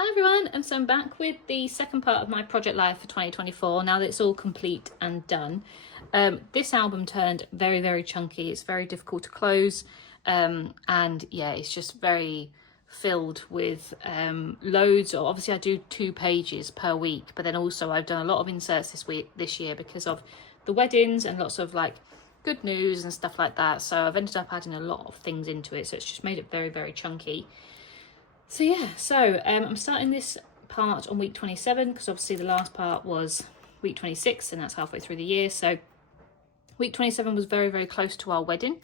Hi everyone, and so I'm back with the second part of my project life for 2024 now that it's all complete and done. This album turned very, very chunky. It's very difficult to close, and yeah, it's just very filled with loads of, obviously I do 2 pages per week, but then also I've done a lot of inserts this year because of the weddings and lots of like good news and stuff like that. So I've ended up adding a lot of things into it, so it's just made it very, very chunky. So yeah, I'm starting this part on week 27 because obviously the last part was week 26 and that's halfway through the year. So week 27 was very, very close to our wedding.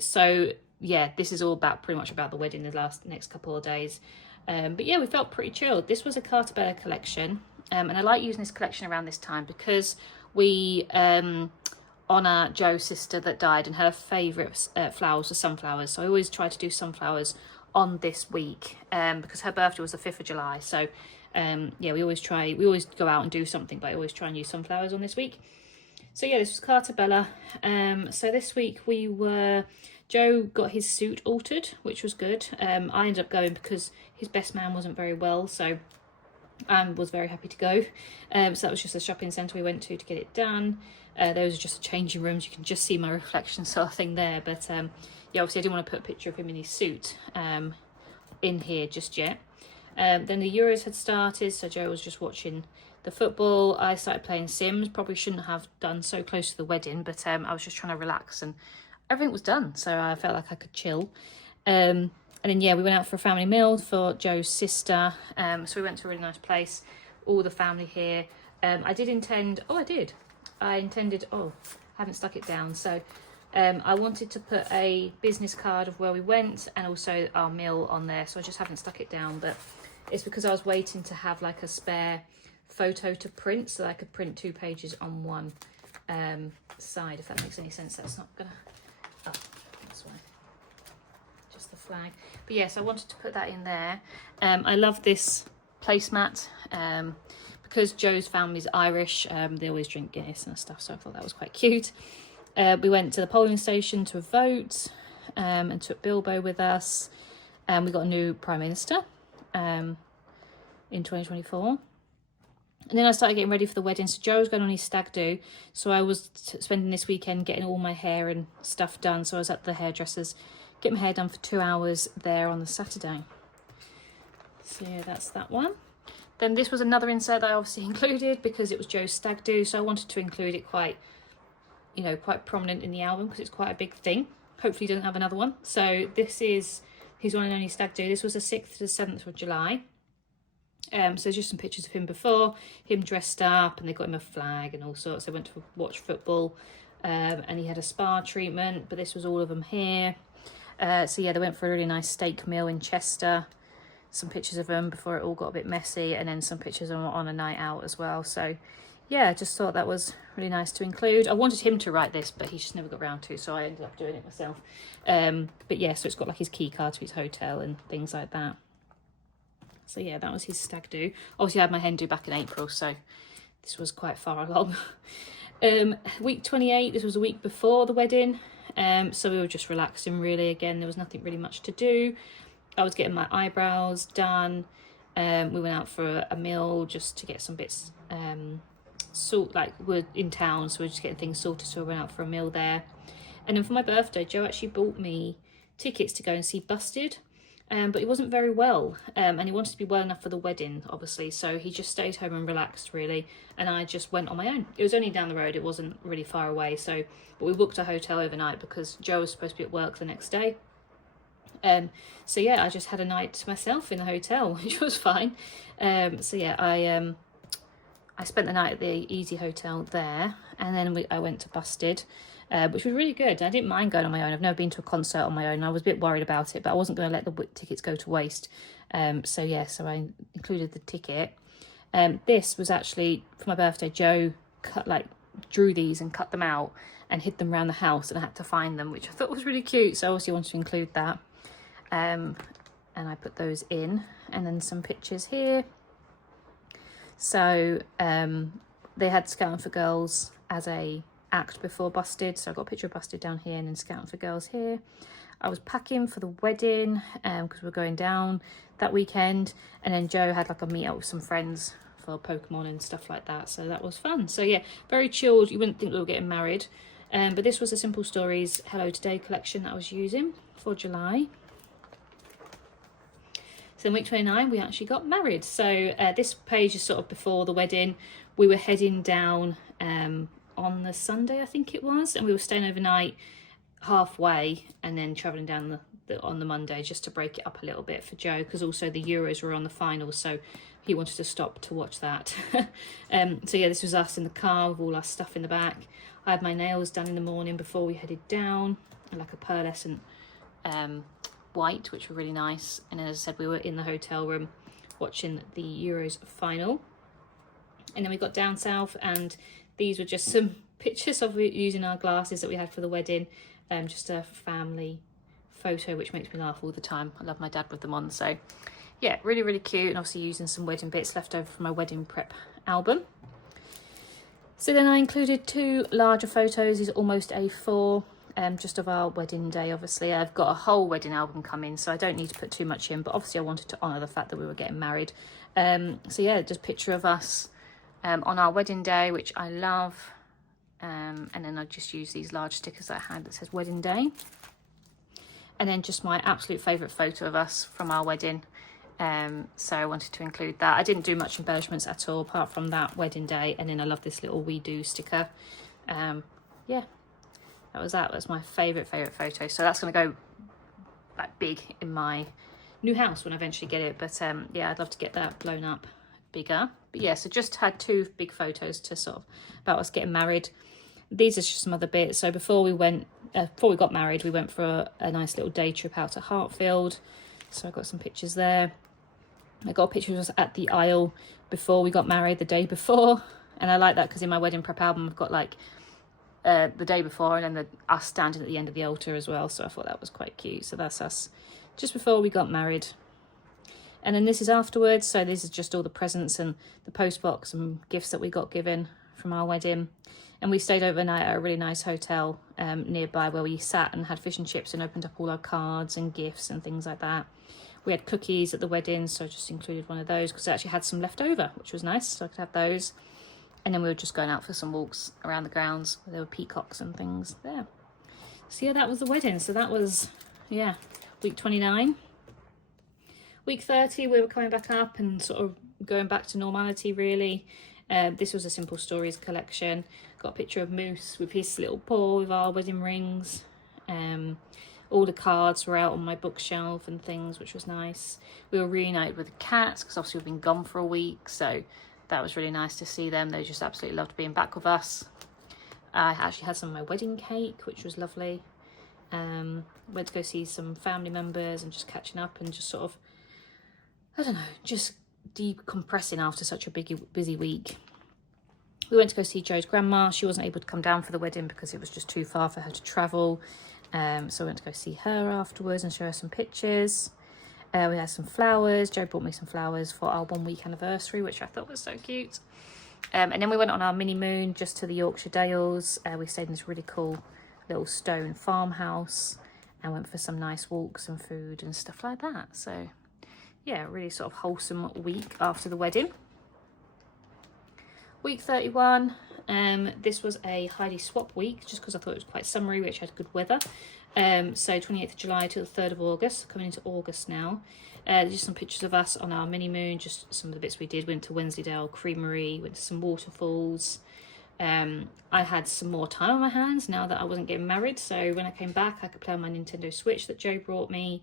So yeah, this is all about pretty much about the wedding the next couple of days. But yeah, we felt pretty chilled. This was a Carter Bella collection, and I like using this collection around this time because we honour Joe's sister that died, and her favourite flowers were sunflowers. So I always try to do sunflowers on this week because her birthday was the 5th of July. So yeah, we always go out and do something, but I always try and use sunflowers on this week. So yeah, this was Carter Bella. So this week Joe got his suit altered, which was good. I ended up going because his best man wasn't very well, so I was very happy to go. So that was just a shopping centre we went to get it done. Those are just changing rooms. You can just see my reflection sort of thing there. But yeah, obviously I didn't want to put a picture of him in his suit in here just yet. Then the Euros had started, so Joe was just watching the football. I started playing Sims. Probably shouldn't have done so close to the wedding, but I was just trying to relax and everything was done, so I felt like I could chill. And then yeah, we went out for a family meal for Joe's sister. So we went to a really nice place, all the family here. I haven't stuck it down. So I wanted to put a business card of where we went and also our meal on there, so I just haven't stuck it down, but it's because I was waiting to have like a spare photo to print so that I could print 2 pages on one side, if that makes any sense. That's not gonna, oh, that's why, just the flag. But yes, I wanted to put that in there. I love this placemat because Joe's family's Irish. They always drink Guinness and stuff, so I thought that was quite cute. We went to the polling station to vote and took Bilbo with us. We got a new Prime Minister in 2024. And then I started getting ready for the wedding. So Joe was going on his stag do. So I was spending this weekend getting all my hair and stuff done. So I was at the hairdressers, getting my hair done for 2 hours there on the Saturday. So yeah, that's that one. Then this was another insert that I obviously included because it was Joe's stag do. So I wanted to include it quite prominent in the album because it's quite a big thing. Hopefully he doesn't have another one. So this is his one and only stag do. This was the 6th to the 7th of July. So just some pictures of him before, him dressed up, and they got him a flag and all sorts. They went to watch football, and he had a spa treatment, but this was all of them here. So yeah, they went for a really nice steak meal in Chester. Some pictures of them before it all got a bit messy, and then some pictures of them on a night out as well. So yeah, I just thought that was really nice to include. I wanted him to write this, but he just never got around to, so I ended up doing it myself. But yeah, so it's got like his key card to his hotel and things like that. So yeah, that was his stag do. Obviously I had my hen do back in April, so this was quite far along. Week 28, this was a week before the wedding. So we were just relaxing really. Again, there was nothing really much to do. I was getting my eyebrows done. We went out for a meal just to get some bits we're in town, so we're just getting things sorted, so we went out for a meal there. And then for my birthday, Joe actually bought me tickets to go and see Busted. But he wasn't very well, and he wanted to be well enough for the wedding, obviously, so he just stayed home and relaxed, really, and I just went on my own. It was only down the road, it wasn't really far away, but we booked a hotel overnight because Joe was supposed to be at work the next day. So yeah, I just had a night to myself in the hotel, which was fine. So yeah, I spent the night at the Easy Hotel there, and then I went to Busted, which was really good. I didn't mind going on my own. I've never been to a concert on my own. I was a bit worried about it, but I wasn't going to let the tickets go to waste. So I included the ticket. This was actually, for my birthday, Joe drew these and cut them out and hid them around the house, and I had to find them, which I thought was really cute. So I obviously wanted to include that. And I put those in, and then some pictures here. So they had Scouting for Girls as a act before Busted, so I got a picture of Busted down here and then Scouting for Girls here. I was packing for the wedding because we're going down that weekend, and then Joe had like a meet up with some friends for Pokemon and stuff like that, so that was fun. So yeah, very chilled. You wouldn't think we were getting married, but this was a Simple Stories Hello Today collection that I was using for July. So in week 29 we actually got married. So this page is sort of before the wedding. We were heading down on the Sunday, I think it was, and we were staying overnight halfway and then travelling down on the Monday just to break it up a little bit for Joe, because also the Euros were on the final, so he wanted to stop to watch that. So yeah, this was us in the car with all our stuff in the back. I had my nails done in the morning before we headed down, like a pearlescent white, which were really nice. And as I said, we were in the hotel room watching the Euros final. And then we got down south, and these were just some pictures of using our glasses that we had for the wedding. Just a family photo, which makes me laugh all the time. I love my dad with them on. So yeah, really, really cute. And obviously using some wedding bits left over from my wedding prep album. So then I included 2 larger photos. These are almost A4. Just of our wedding day. Obviously I've got a whole wedding album coming, so I don't need to put too much in, but obviously I wanted to honour the fact that we were getting married. So yeah, just a picture of us on our wedding day, which I love, and then I just use these large stickers that I had that says wedding day, and then just my absolute favourite photo of us from our wedding. So I wanted to include that. I didn't do much embellishments at all apart from that wedding day, and then I love this little we do sticker. Yeah, that was my favourite photo. So that's going to go like big in my new house when I eventually get it. But yeah, I'd love to get that blown up bigger. But yeah, so just had 2 big photos to sort of about us getting married. These are just some other bits. So before we got married, we went for a nice little day trip out to Hartfield. So I got some pictures there. I got a picture of us at the aisle before we got married, the day before. And I like that because in my wedding prep album, I've got like the day before, and then us standing at the end of the altar as well. So I thought that was quite cute. So that's us just before we got married. And then this is afterwards. So this is just all the presents and the post box and gifts that we got given from our wedding. And we stayed overnight at a really nice hotel nearby, where we sat and had fish and chips and opened up all our cards and gifts and things like that. We had cookies at the wedding, so I just included one of those because I actually had some left over, which was nice, so I could have those. And then we were just going out for some walks around the grounds where there were peacocks and things there. So yeah, that was the wedding. So that was, yeah, week 29. Week 30, we were coming back up and sort of going back to normality, really. This was a Simple Stories collection. Got a picture of Moose with his little paw with our wedding rings. All the cards were out on my bookshelf and things, which was nice. We were reunited with the cats because obviously we've been gone for a week, so that was really nice to see them. They just absolutely loved being back with us. I actually had some of my wedding cake, which was lovely. Went to go see some family members and just catching up and just sort of, I don't know, just decompressing after such a busy week. We went to go see Joe's grandma. She wasn't able to come down for the wedding because it was just too far for her to travel. So I went to go see her afterwards and show her some pictures. We had some flowers. Joe brought me some flowers for our 1 week anniversary, which I thought was so cute. And then we went on our mini moon just to the Yorkshire Dales. We stayed in this really cool little stone farmhouse and went for some nice walks and food and stuff like that. So yeah, really sort of wholesome week after the wedding. Week 31, this was a Heidi swap week just because I thought it was quite summery, which had good weather. So 28th of July to the 3rd of August, coming into August now. Just some pictures of us on our mini moon, just some of the bits we did. Went to Wensleydale Creamery, went to some waterfalls. I had some more time on my hands now that I wasn't getting married, so when I came back I could play on my Nintendo Switch that Joe brought me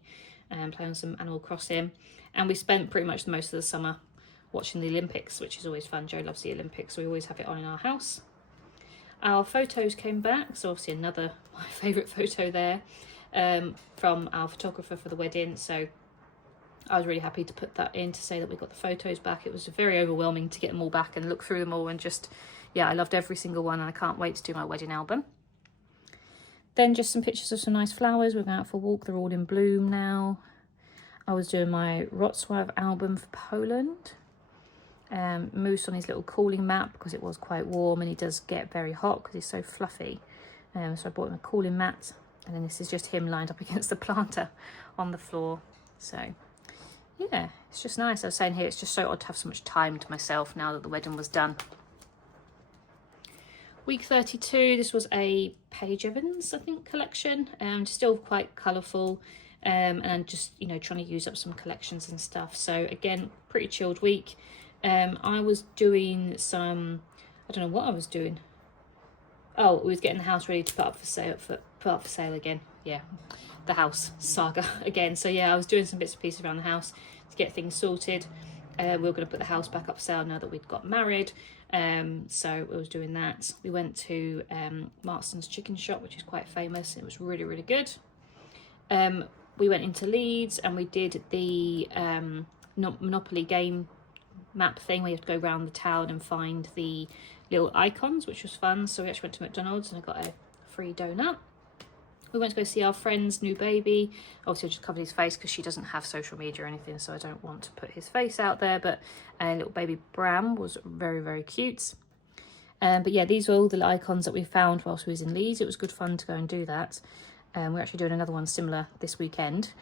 and play on some Animal Crossing. And we spent pretty much most of the summer watching the Olympics, which is always fun. Joe loves the Olympics, so we always have it on in our house. Our photos came back, so obviously another my favourite photo there from our photographer for the wedding. So I was really happy to put that in to say that we got the photos back. It was very overwhelming to get them all back and look through them all, and just, yeah, I loved every single one and I can't wait to do my wedding album. Then just some pictures of some nice flowers. We're going out for a walk. They're all in bloom now. I was doing my Wrocław album for Poland. Moose on his little cooling mat because it was quite warm and he does get very hot because he's so fluffy. So I bought him a cooling mat. And then this is just him lined up against the planter on the floor. So yeah, it's just nice. I was saying here, it's just so odd to have so much time to myself now that the wedding was done. Week 32, this was a Paige Evans, I think, collection. Still quite colourful, and just, you know, trying to use up some collections and stuff. So again, pretty chilled week. I was doing some, I don't know what I was doing. Oh, we was getting the house ready to put up for sale again. Yeah, the house saga again. So yeah, I was doing some bits and pieces around the house to get things sorted. We were going to put the house back up for sale now that we'd got married. So I was doing that. We went to Marston's chicken shop, which is quite famous. It was really, really good. We went into Leeds and we did the Monopoly game map thing where you have to go around the town and find the little icons, which was fun. So we actually went to McDonald's and I got a free donut. We went to go see our friend's new baby. Obviously I just covered his face because she doesn't have social media or anything, so I don't want to put his face out there, but little baby Bram was very, very cute. But yeah, these were all the icons that we found whilst we was in Leeds. It was good fun to go and do that. We're actually doing another one similar this weekend.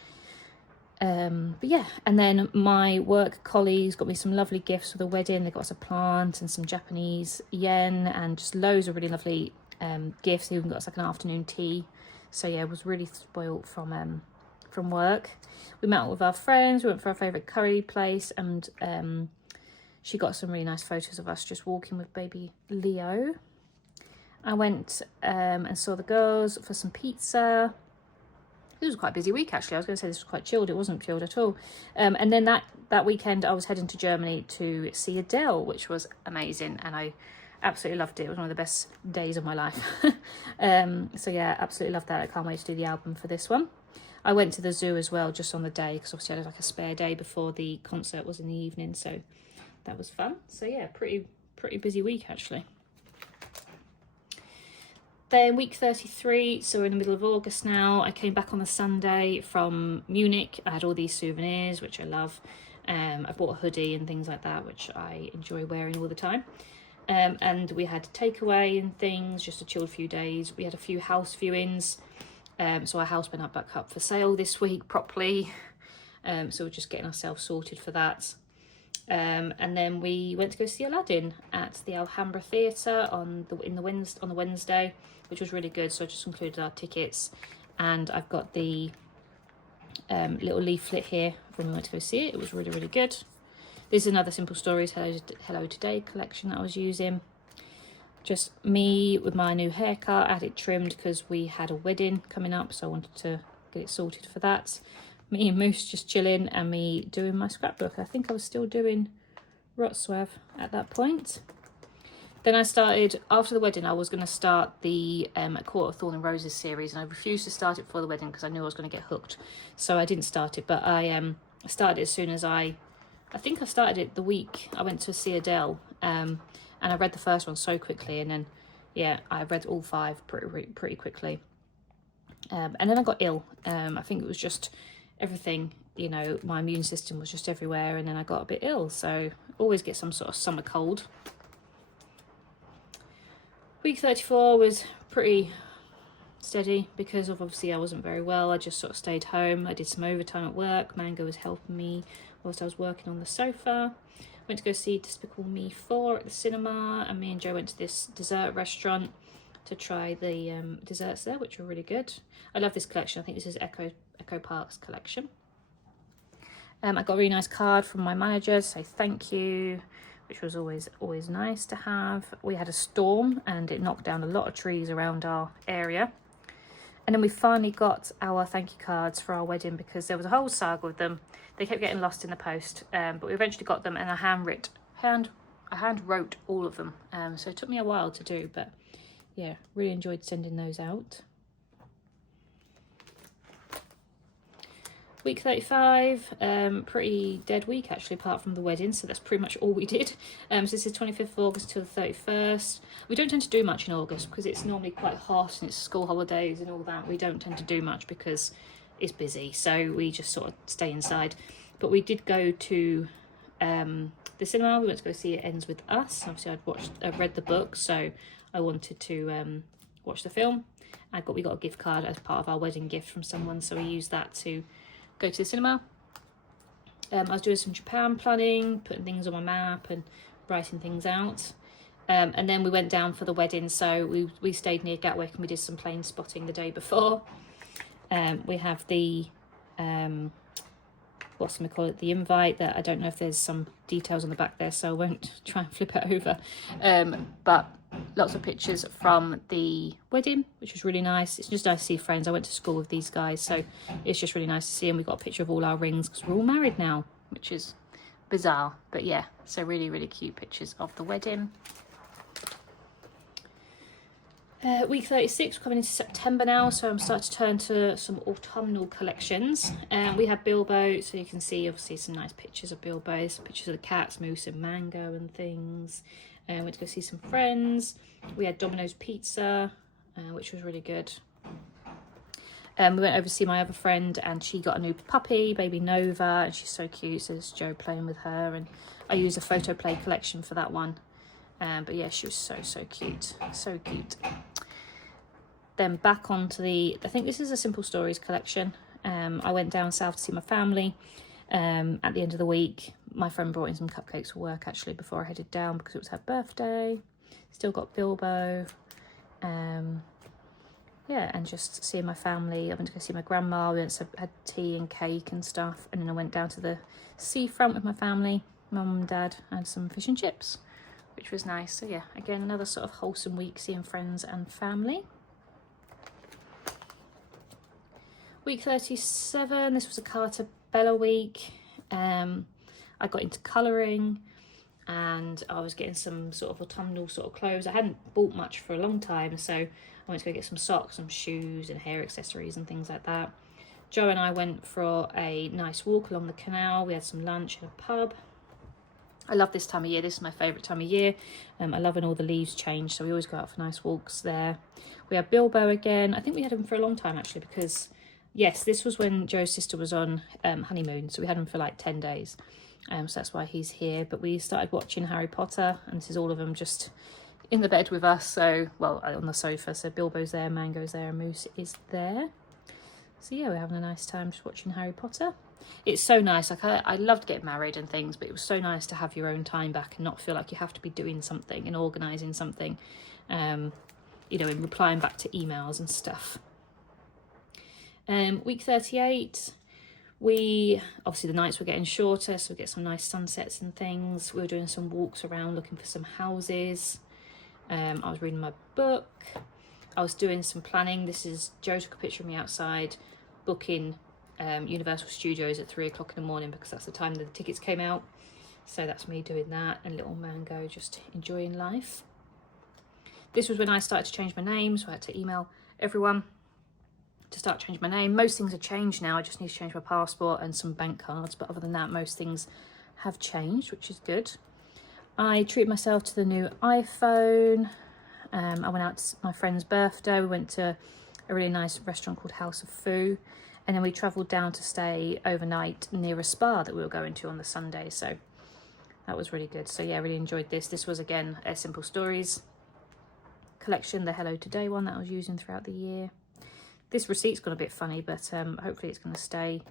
But yeah, and then my work colleagues got me some lovely gifts for the wedding. They got us a plant and some Japanese yen and just loads of really lovely gifts. They even got us like an afternoon tea. So yeah, I was really spoilt from work. We met up with our friends. We went for our favourite curry place, and she got some really nice photos of us just walking with baby Leo. I went and saw the girls for some pizza. It was quite a busy week actually. I was going to say this was quite chilled. It wasn't chilled at all. And then that weekend I was heading to Germany to see Adele, which was amazing, and I absolutely loved it. It was one of the best days of my life. So yeah, absolutely loved that. I can't wait to do the album for this one. I went to the zoo as well just on the day because obviously I had like a spare day before the concert was in the evening, so that was fun. So yeah, pretty busy week actually. Then week 33, so we're in the middle of August now. I came back on the Sunday from Munich. I had all these souvenirs, which I love. I bought a hoodie and things like that, which I enjoy wearing all the time. And we had takeaway and things, just a chilled few days. We had a few house viewings. So our house went back up for sale this week properly. So we're just getting ourselves sorted for that. And then we went to go see Aladdin at the Alhambra Theatre on the Wednesday, which was really good. So I just included our tickets, and I've got the little leaflet here when we went to go see it. It was really, really good. This is another Simple Stories Hello Today collection that I was using. Just me with my new haircut. I had it trimmed because we had a wedding coming up, so I wanted to get it sorted for that. Me and Moose just chilling, and me doing my scrapbook. I think I was still doing Wrocław at that point. Then I started, after the wedding, I was going to start the A Court of Thorn and Roses series, and I refused to start it before the wedding because I knew I was going to get hooked. So I didn't start it, but I started it as soon as I think I started it the week I went to see Adele, and I read the first one so quickly, and then, yeah, I read all 5 pretty quickly. And then I got ill. I think it was just everything, you know, my immune system was just everywhere, and then I got a bit ill, so always get some sort of summer cold. Week 34 was pretty steady because of obviously I wasn't very well. I just sort of stayed home. I did some overtime at work. Mango was helping me whilst I was working on the sofa. Went to go see Despicable Me 4 at the cinema, and me and Joe went to this dessert restaurant to try the desserts there, which were really good. I love this collection. I think this is Echo Park's collection. I got a really nice card from my manager to say thank you, which was always nice to have. We had a storm and it knocked down a lot of trees around our area. And then we finally got our thank you cards for our wedding because there was a whole saga with them. They kept getting lost in the post, but we eventually got them, and I hand wrote all of them. So it took me a while to do, but yeah, really enjoyed sending those out. Week 35, pretty dead week actually, apart from the wedding, so that's pretty much all we did. So this is 25th of August till the 31st. We don't tend to do much in August because it's normally quite hot and it's school holidays and all that. We don't tend to do much because it's busy, so we just sort of stay inside. But we did go to the cinema. We went to go see It Ends With Us. Obviously I'd read the book, so I wanted to watch the film. We got a gift card as part of our wedding gift from someone, so we used that to go to the cinema. I was doing some Japan planning, putting things on my map and writing things out. And then we went down for the wedding, so we stayed near Gatwick and we did some plane spotting the day before. We have the the invite, that I don't know if there's some details on the back there, so I won't try and flip it over. But lots of pictures from the wedding, which was really nice. It's just nice to see friends. I went to school with these guys, so it's just really nice to see them. We got a picture of all our rings because we're all married now, which is bizarre, but yeah, so really, really cute pictures of the wedding. Week 36, we're coming into September now, so I'm starting to turn to some autumnal collections. We had Bilbo, so you can see obviously some nice pictures of Bilbo, some pictures of the cats, Moose and Mango and things. Went to go see some friends. We had Domino's Pizza, which was really good. We went over to see my other friend, and she got a new puppy, baby Nova, and she's so cute. So there's Joe playing with her, and I used a photo play collection for that one. But yeah, she was so cute, so cute. Then back onto I think this is a Simple Stories collection. I went down south to see my family at the end of the week. My friend brought in some cupcakes for work actually before I headed down because it was her birthday. Still got Bilbo. Yeah, and just seeing my family. I went to go see my grandma. We had tea and cake and stuff, and then I went down to the seafront with my family, mum and dad, and some fish and chips, which was nice. So yeah, again, another sort of wholesome week seeing friends and family. Week 37, this was a Carter Bella week. I got into colouring, and I was getting some sort of autumnal sort of clothes. I hadn't bought much for a long time, so I went to go get some socks, some shoes and hair accessories and things like that. Joe and I went for a nice walk along the canal. We had some lunch in a pub. I love this time of year. This is my favourite time of year. I love when all the leaves change, so we always go out for nice walks there. We had Bilbo again. I think we had him for a long time actually, because yes, this was when Joe's sister was on honeymoon, so we had him for like 10 days. So that's why he's here. But we started watching Harry Potter, and this is all of them just in the bed with us. So, well, on the sofa. So Bilbo's there, Mango's there, and Moose is there. So yeah, we're having a nice time just watching Harry Potter. It's so nice. Like I loved getting married and things, but it was so nice to have your own time back and not feel like you have to be doing something and organising something, you know, and replying back to emails and stuff. Week 38, obviously the nights were getting shorter, so we get some nice sunsets and things. We were doing some walks around looking for some houses. I was reading my book. I was doing some planning. This is Joe took a picture of me outside booking Universal Studios at 3 o'clock in the morning because that's the time that the tickets came out. So that's me doing that, and little Mango just enjoying life. This was when I started to change my name, so I had to email everyone to start changing my name. Most things are changed now. I just need to change my passport and some bank cards, but other than that, most things have changed, which is good. I treated myself to the new iPhone. I went out to my friend's birthday. We went to a really nice restaurant called House of Foo, and then we travelled down to stay overnight near a spa that we were going to on the Sunday, so that was really good. So yeah, really enjoyed this. This was again a Simple Stories collection, the Hello Today one that I was using throughout the year. This receipt's gone a bit funny, but hopefully it's going to stay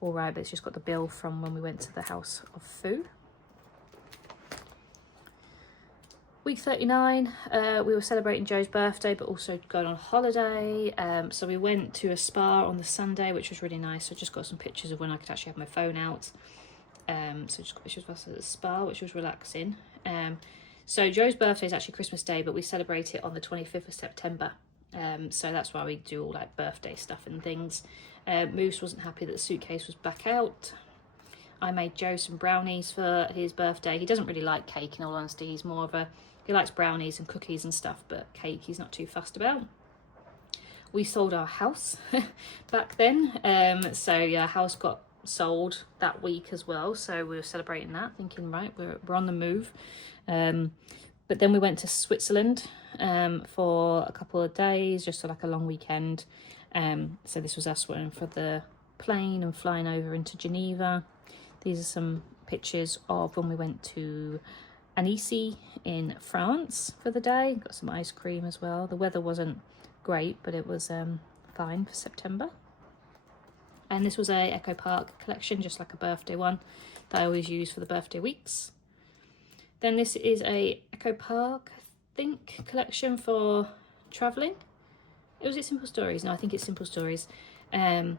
all right. But it's just got the bill from when we went to the House of Foo. Week 39, we were celebrating Joe's birthday, but also going on holiday. So we went to a spa on the Sunday, which was really nice. So I just got some pictures of when I could actually have my phone out. So just got pictures of us at the spa, which was relaxing. So Joe's birthday is actually Christmas Day, but we celebrate it on the 25th of September. So that's why we do all like birthday stuff and things. Moose wasn't happy that the suitcase was back out. I made Joe some brownies for his birthday. He doesn't really like cake, in all honesty. He's more of he likes brownies and cookies and stuff, but cake he's not too fussed about. We sold our house back then. So yeah, our house got sold that week as well. So we were celebrating that, thinking, right, we're on the move. But then we went to Switzerland for a couple of days, just for like a long weekend. So this was us waiting for the plane and flying over into Geneva. These are some pictures of when we went to Annecy in France for the day. Got some ice cream as well. The weather wasn't great, but it was fine for September. And this was a Echo Park collection, just like a birthday one that I always use for the birthday weeks. Then this is a Echo Park, I think, collection for travelling. Was it Simple Stories? No, I think it's Simple Stories. And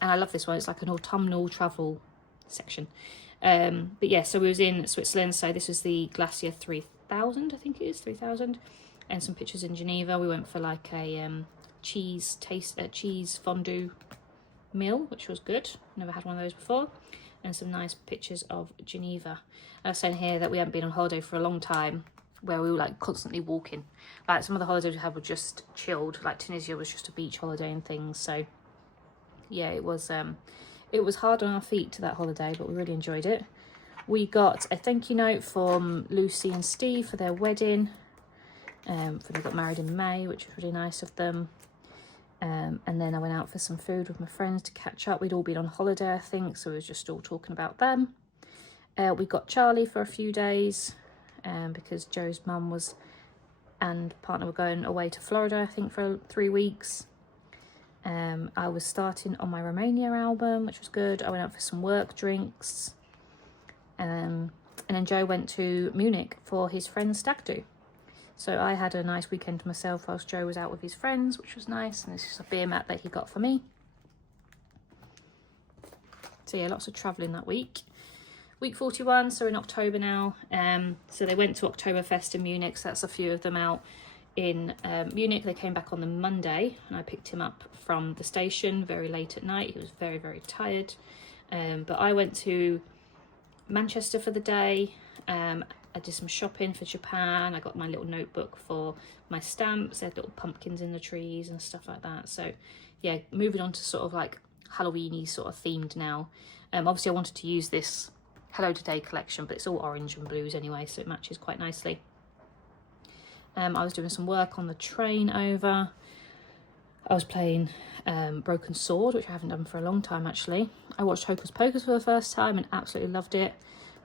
I love this one. It's like an autumnal travel section. But yeah, so we was in Switzerland. So this was the Glacier 3000, I think it is, 3000. And some pictures in Geneva. We went for like a cheese fondue meal, which was good. Never had one of those before. And some nice pictures of Geneva. I was saying here that we hadn't been on holiday for a long time, where we were like constantly walking. Like some of the holidays we had were just chilled. Like Tunisia was just a beach holiday and things. So yeah, it was hard on our feet to that holiday, but we really enjoyed it. We got a thank you note from Lucy and Steve for their wedding. They got married in May, which was really nice of them. And then I went out for some food with my friends to catch up. We'd all been on holiday, I think, so we was just all talking about them. We got Charlie for a few days because Joe's mum and partner were going away to Florida, I think, for 3 weeks. I was starting on my Romania album, which was good. I went out for some work drinks. And then Joe went to Munich for his friend's stag do. So I had a nice weekend myself whilst Joe was out with his friends, which was nice. And this is a beer mat that he got for me. So yeah, lots of travelling that week. Week 41, so in October now. So they went to Oktoberfest in Munich, so that's a few of them out in Munich. They came back on the Monday, and I picked him up from the station very late at night. He was very, very tired. But I went to Manchester for the day. I did some shopping for Japan. I got my little notebook for my stamps. They had little pumpkins in the trees and stuff like that. So yeah, moving on to sort of like Halloween-y sort of themed now. Obviously I wanted to use this Hello Today collection, but it's all orange and blues anyway, so it matches quite nicely. I was doing some work on the train over. I was playing Broken Sword, which I haven't done for a long time actually. I watched Hocus Pocus for the first time and absolutely loved it.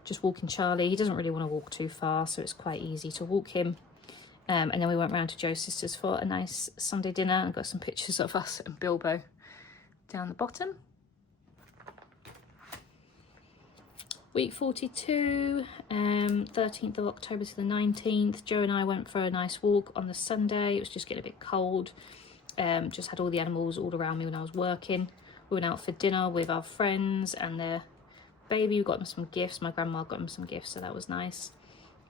Just walking Charlie. He doesn't really want to walk too far, so it's quite easy to walk him. And then we went round to Joe's sister's for a nice Sunday dinner and got some pictures of us and Bilbo down the bottom. Week 42, 13th of October to the 19th. Joe and I went for a nice walk on the Sunday. It was just getting a bit cold. Just had all the animals all around me when I was working. We went out for dinner with our friends and their baby. We got him some gifts. My grandma got him some gifts, so that was nice.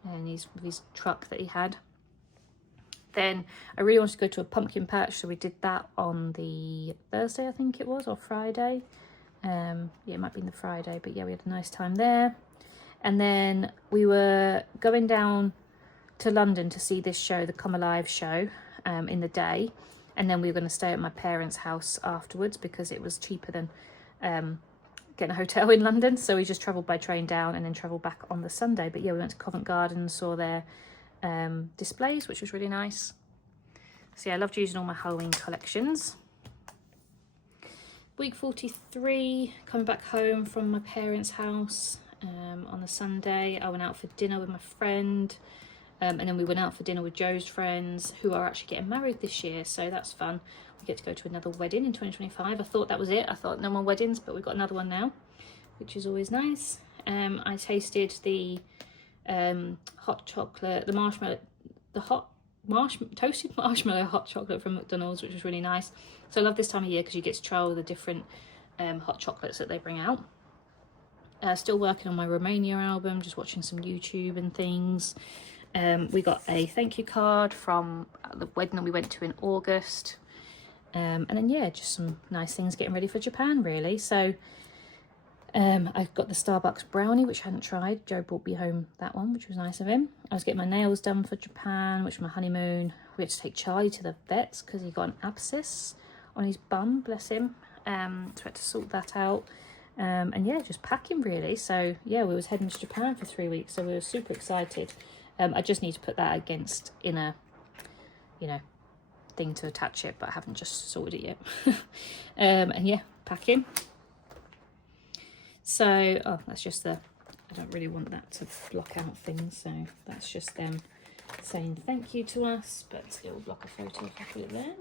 And he's with his truck that he had. Then I really wanted to go to a pumpkin patch, so we did that on the Thursday, I think it was, or Friday. Yeah, it might be the Friday, but yeah, we had a nice time there. And then we were going down to London to see this show, the Come Alive show, in the day. And then we were going to stay at my parents' house afterwards because it was cheaper than getting a hotel in London. So we just travelled by train down and then travelled back on the Sunday. But yeah, we went to Covent Garden and saw their displays, which was really nice. So yeah, I loved using all my Halloween collections. Week 43, coming back home from my parents' house on the Sunday. I went out for dinner with my friend. And then we went out for dinner with Joe's friends, who are actually getting married this year, so that's fun. We get to go to another wedding in 2025. I thought that was it. I thought no more weddings, but we've got another one now, which is always nice. I tasted the hot chocolate, toasted marshmallow hot chocolate from McDonald's, which was really nice. So I love this time of year because you get to try all the different hot chocolates that they bring out. Still working on my Romania album, just watching some YouTube and things. We got a thank you card from the wedding that we went to in August. And then, yeah, just some nice things getting ready for Japan, really. So I got the Starbucks brownie, which I hadn't tried. Joe brought me home that one, which was nice of him. I was getting my nails done for Japan, which was my honeymoon. We had to take Charlie to the vets because he got an abscess on his bum, bless him. So I had to sort that out. And yeah, just packing really. So yeah, we was heading to Japan for 3 weeks, so we were super excited. I just need to put that against in a, thing to attach it, but I haven't just sorted it yet. And yeah, packing. So, that's just I don't really want that to block out things, so that's just them saying thank you to us, but a little block of photos, I'll put it there.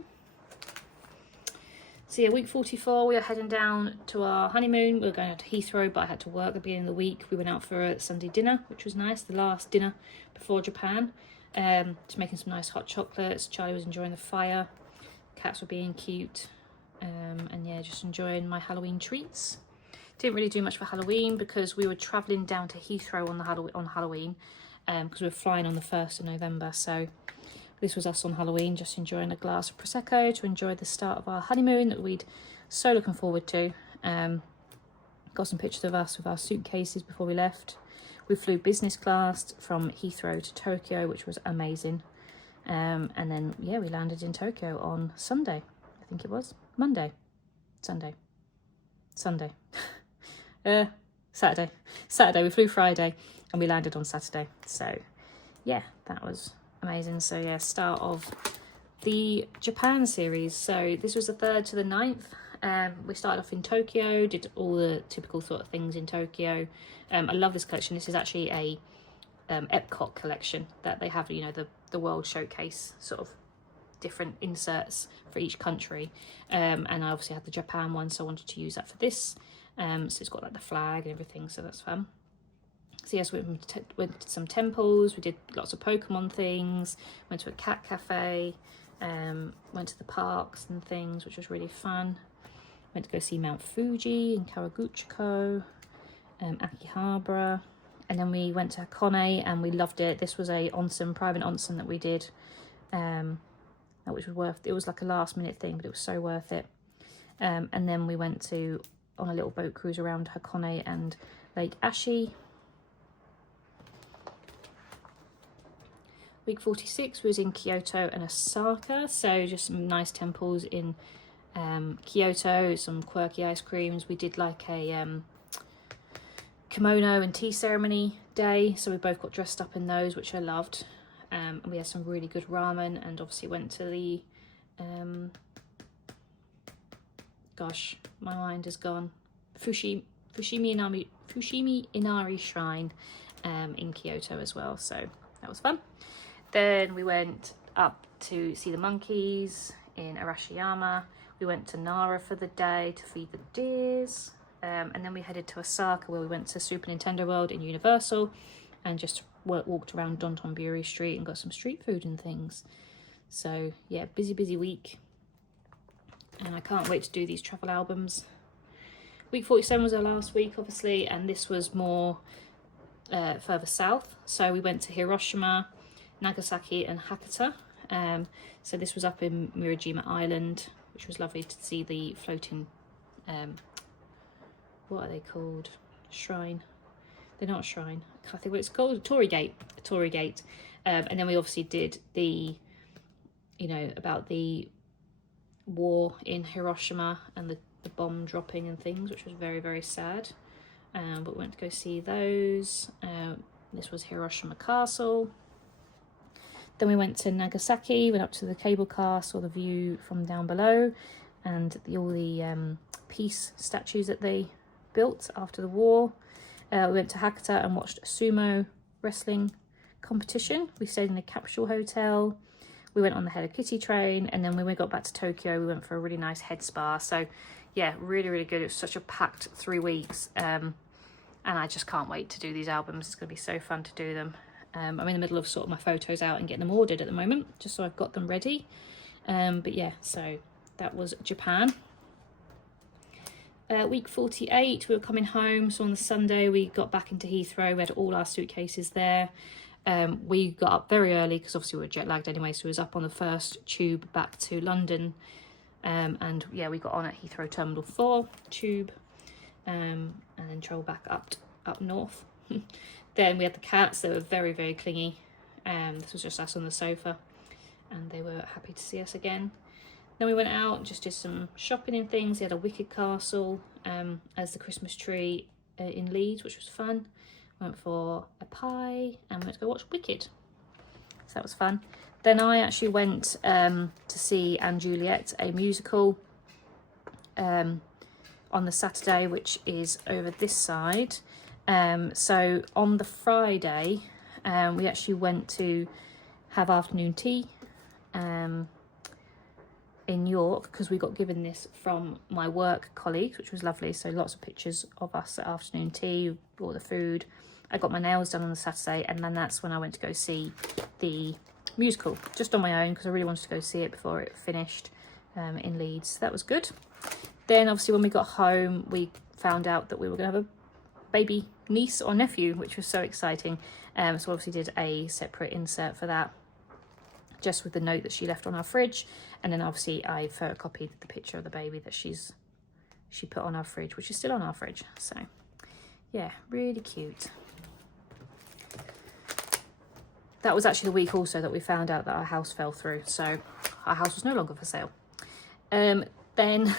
So yeah, week 44, we are heading down to our honeymoon. We were going out to Heathrow, but I had to work at the beginning of the week. We went out for a Sunday dinner, which was nice, the last dinner before Japan. Just making some nice hot chocolates. Charlie was enjoying the fire. Cats were being cute. And yeah, just enjoying my Halloween treats. Didn't really do much for Halloween because we were travelling down to Heathrow on Halloween because we were flying on the 1st of November. So this was us on Halloween, just enjoying a glass of Prosecco to enjoy the start of our honeymoon that we'd so looking forward to. Got some pictures of us with our suitcases before we left. We flew business class from Heathrow to Tokyo, which was amazing. And then, yeah, we landed in Tokyo on Sunday. I think it was Monday, Sunday. Saturday. We flew Friday and we landed on Saturday. So, yeah, that was amazing. So yeah, start of the Japan series. So this was the 3rd to the 9th. We started off in Tokyo, did all the typical sort of things in Tokyo. I love this collection. This is actually a Epcot collection that they have, you know, the World Showcase sort of different inserts for each country. And I obviously had the Japan one, so I wanted to use that for this. So it's got like the flag and everything, so that's fun. So yes, we went to some temples, we did lots of Pokemon things, went to a cat cafe, went to the parks and things, which was really fun. Went to go see Mount Fuji in Kawaguchiko, Akihabara, and then we went to Hakone and we loved it. This was a onsen, private onsen that we did, which was worth, it was like a last minute thing, but it was so worth it. And then we went on a little boat cruise around Hakone and Lake Ashi. Week 46 was in Kyoto and Osaka, so just some nice temples in Kyoto, some quirky ice creams. We did like a kimono and tea ceremony day, so we both got dressed up in those, which I loved. And we had some really good ramen, and obviously went to the gosh, my mind has gone, Fushimi Inari Shrine in Kyoto as well, so that was fun. Then we went up to see the monkeys in Arashiyama. We went to Nara for the day to feed the deers. And then we headed to Osaka, where we went to Super Nintendo World in Universal and just walked around Dontonburi Street and got some street food and things. So yeah, busy week. And I can't wait to do these travel albums. Week 47 was our last week, obviously, and this was more further south. So we went to Hiroshima, Nagasaki and Hakata. So this was up in Mirajima Island, which was lovely to see the floating, what are they called? Shrine. They're not a shrine. I can't think what it's called. A Torii Gate. And then we obviously did the, you know, about the war in Hiroshima and the bomb dropping and things, which was very sad. But we went to go see those. This was Hiroshima Castle. Then we went to Nagasaki, went up to the cable car, saw the view from down below, and all the peace statues that they built after the war. We went to Hakata and watched a sumo wrestling competition. We stayed in a capsule hotel. We went on the Hello Kitty train, and then when we got back to Tokyo, we went for a really nice head spa. So yeah, really good. It was such a packed 3 weeks, and I just can't wait to do these albums. It's going to be so fun to do them. I'm in the middle of sorting my photos out and getting them ordered at the moment, just so I've got them ready. But yeah, so that was Japan. Week 48, we were coming home, so on the Sunday we got back into Heathrow. We had all our suitcases there. We got up very early because obviously we were jet lagged anyway, so we was up on the first tube back to London. And yeah, we got on at Heathrow Terminal 4 tube, and then travelled back up north. Then we had the cats. They were very clingy. This was just us on the sofa, and they were happy to see us again. Then we went out, just did some shopping and things. We had a Wicked Castle as the Christmas tree in Leeds, which was fun. Went for a pie and went to go watch Wicked. So that was fun. Then I actually went to see & Juliet, a musical, on the Saturday, which is over this side. So on the Friday, we actually went to have afternoon tea in York, because we got given this from my work colleagues, which was lovely. So lots of pictures of us at afternoon tea, all the food. I got my nails done on the Saturday, and then that's when I went to go see the musical, just on my own, because I really wanted to go see it before it finished in Leeds. So that was good. Then obviously when we got home, we found out that we were going to have a baby niece or nephew, which was so exciting. So obviously did a separate insert for that, just with the note that she left on our fridge. And then obviously I photocopied the picture of the baby that she put on our fridge, which is still on our fridge. So yeah, really cute. That was actually the week also that we found out that our house fell through. So our house was no longer for sale. Then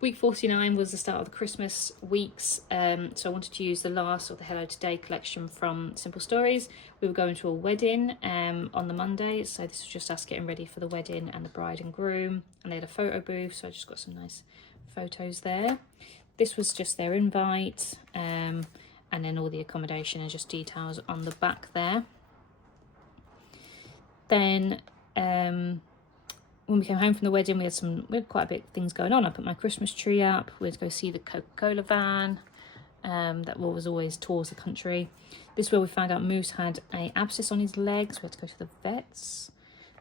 week 49 was the start of the Christmas weeks. So I wanted to use the last of the Hello Today collection from Simple Stories. We were going to a wedding on the Monday. So this was just us getting ready for the wedding and the bride and groom. And they had a photo booth. So I just got some nice photos there. This was just their invite. And then all the accommodation and just details on the back there. Then when we came home from the wedding, we had quite a bit of things going on. I put my Christmas tree up. We had to go see the Coca-Cola van that was always tours the country. This is where we found out Moose had an abscess on his legs. We had to go to the vets.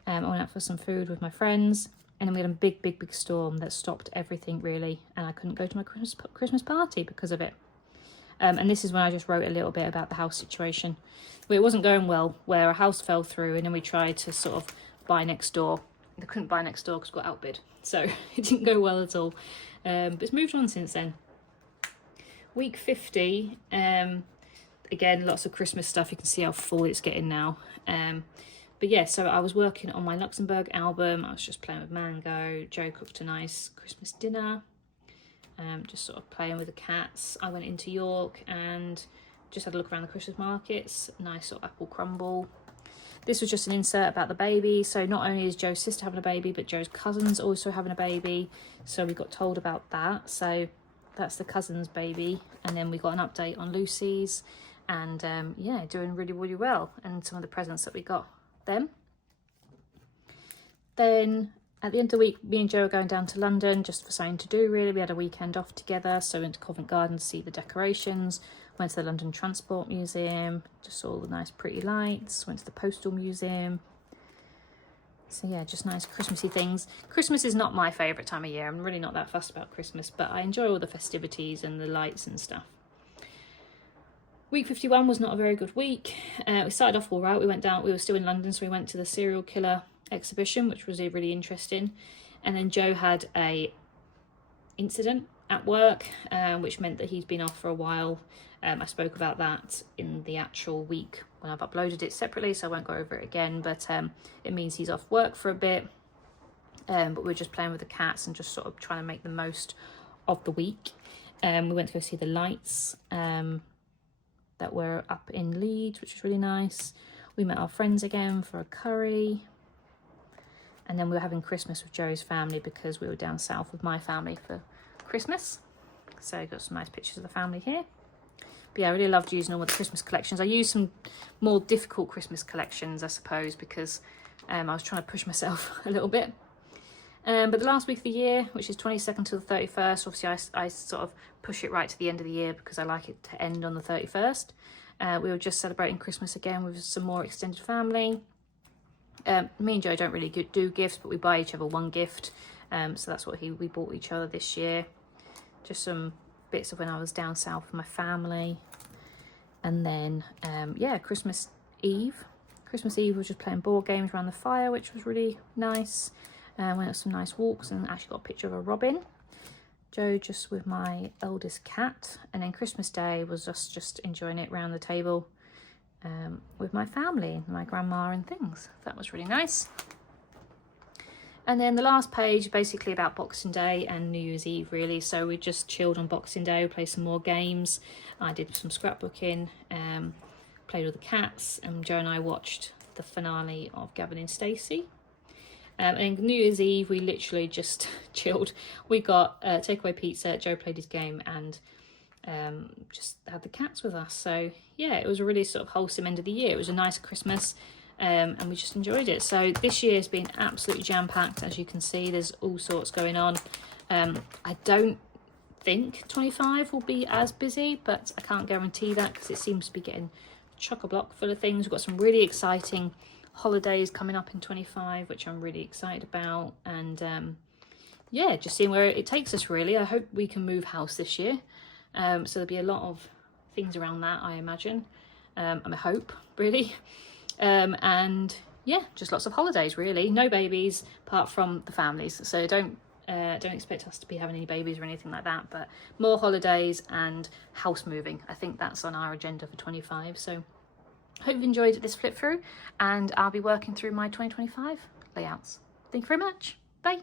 I went out for some food with my friends, and then we had a big storm that stopped everything really, and I couldn't go to my Christmas party because of it. And this is when I just wrote a little bit about the house situation. It wasn't going well, where a house fell through, and then we tried to sort of buy next door. I couldn't buy next door because it got outbid, so it didn't go well at all. But it's moved on since then. Week 50, again, lots of Christmas stuff. You can see how full it's getting now. But yeah, so I was working on my Luxembourg album. I was just playing with Mango. Joe cooked a nice Christmas dinner. Just sort of playing with the cats. I went into York and just had a look around the Christmas markets. Nice sort of apple crumble. This was just an insert about the baby. So not only is Joe's sister having a baby, but Joe's cousin's also having a baby. So we got told about that. So that's the cousin's baby. And then we got an update on Lucy's. And yeah, doing really well. And some of the presents that we got them. Then at the end of the week, me and Joe are going down to London just for something to do, really. We had a weekend off together, so we went to Covent Garden to see the decorations, went to the London Transport Museum, just saw all the nice pretty lights, went to the Postal Museum. So yeah, just nice Christmassy things. Christmas is not my favourite time of year. I'm really not that fussed about Christmas, but I enjoy all the festivities and the lights and stuff. Week 51 was not a very good week. We started off all right. We were still in London, so we went to the serial killer exhibition, which was really interesting. And then Joe had a incident at work, which meant that he's been off for a while. I spoke about that in the actual week when I've uploaded it separately, so I won't go over it again, but it means he's off work for a bit. But we're just playing with the cats and just sort of trying to make the most of the week. We went to go see the lights that were up in Leeds, which was really nice. We met our friends again for a curry. And then we were having Christmas with Joe's family because we were down south with my family for Christmas. So I got some nice pictures of the family here. But yeah, I really loved using all the Christmas collections. I used some more difficult Christmas collections, I suppose, because I was trying to push myself a little bit. But the last week of the year, which is 22nd to the 31st, obviously I sort of push it right to the end of the year because I like it to end on the 31st. We were just celebrating Christmas again with some more extended family. Me and Joe don't really do gifts, but we buy each other one gift. So that's what we bought each other this year. Just some bits of when I was down south with my family. And then, yeah, Christmas Eve. Christmas Eve, we were just playing board games around the fire, which was really nice. Went on some nice walks and actually got a picture of a robin. Joe just with my eldest cat. And then Christmas Day was just enjoying it round the table with my family, my grandma and things. That was really nice. And then the last page basically about Boxing Day and New Year's Eve really. So we just chilled on Boxing Day, we played some more games. I did some scrapbooking, played with the cats, and Joe and I watched the finale of Gavin and Stacey. And New Year's Eve, we literally just chilled. We got takeaway pizza, Joe played his game, and just had the cats with us. So yeah, it was a really sort of wholesome end of the year. It was a nice Christmas. and we just enjoyed it. So this year has been absolutely jam-packed. As you can see, there's all sorts going on. I don't think 25 will be as busy, but I can't guarantee that because it seems to be getting chock-a-block full of things. We've got some really exciting holidays coming up in 25, which I'm really excited about, and yeah, just seeing where it takes us really. I hope we can move house this year, so there'll be a lot of things around that, I imagine. I hope really, and yeah, just lots of holidays really. No babies apart from the families, so don't expect us to be having any babies or anything like that, but more holidays and house moving. I think that's on our agenda for 25. So hope you've enjoyed this flip through, and I'll be working through my 2025 layouts. Thank you very much. Bye.